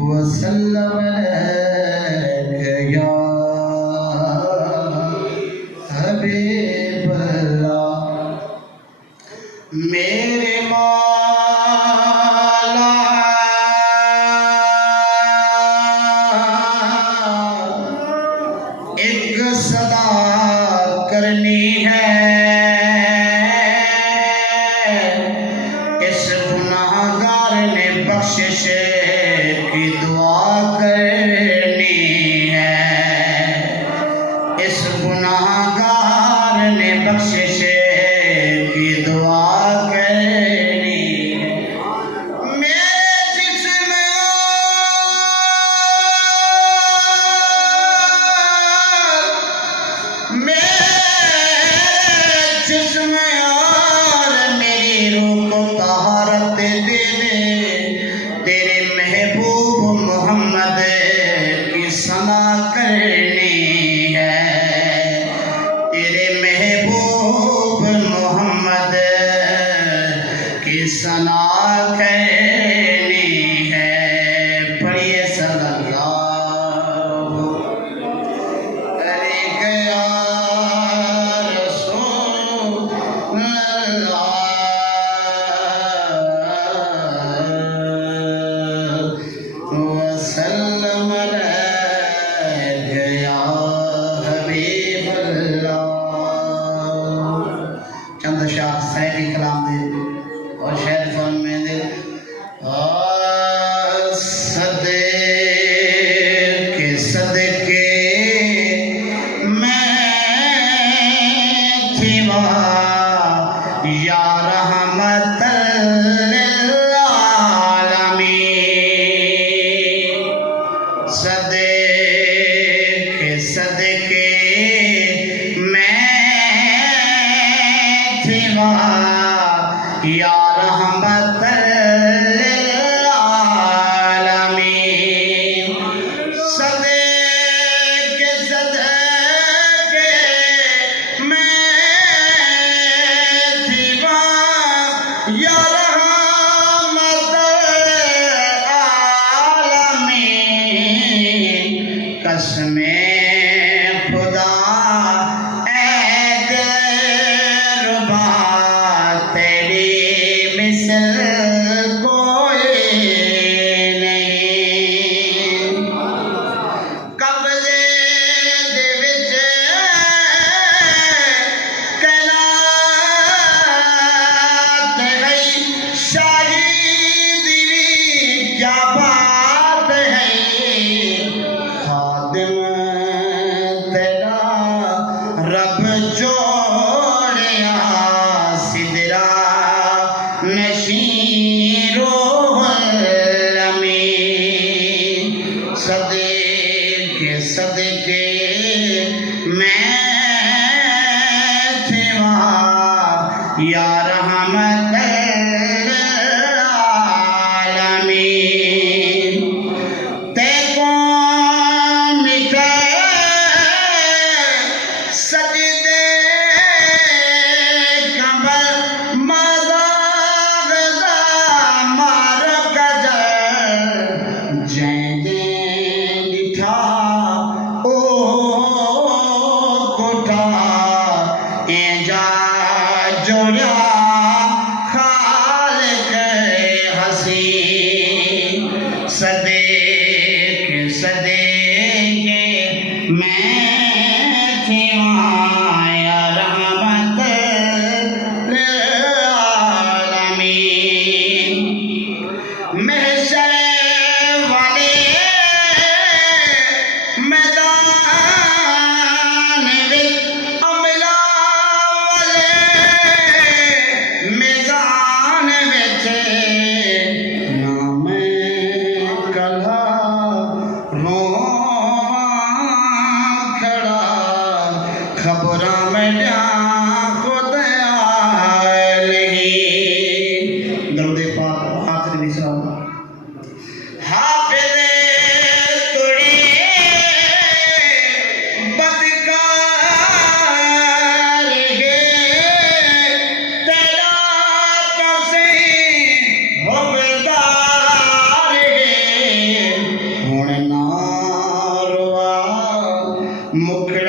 وسلم یا حبیب اللہ میرے مولا ایک صدا کرنی ہے بخشش کی دعا کرنی ہے اس گناہگار نے بخشش کی دعا کرنی ہے میرے جسم اور میری روح کو طہارت دے دے تیرے محبوب محمد کی ثنا کرنی ہے تیرے محبوب محمد کی ثنا کرنی ہے پڑھیے صلی اللہ علیہ یا رسول اللہ وسلم یا حبیب اللہ چند شاہ سیدی کلام دے اور شہر فرم میں دے صدقے میں تھی وہاں یا رحمت صدقے میں تھی وہاں یا رحمت للعالمین صدقے میں تھی وہاں یا رحمت للعالمین قسمیں خدا اے دلربا تیری مثل کوئی نہیں قبضے دے وچ کائنات ہے شاہی دی کیا بات ہے خادم تیرا رب جوڑیا سدرا نشین روح الامین صدقے میں تھی وہاں یا رحمت للعالمین تے کون مٹے سجدے کمر مذاق دا مار گجر جیں لکھا او کوٹا اینجا جوڑیا خالق حسین صدقے میں تھی وہاں یا رحمت للعالمین محشر والے میدان وچ عملہ والے میدان وچ نام کلھا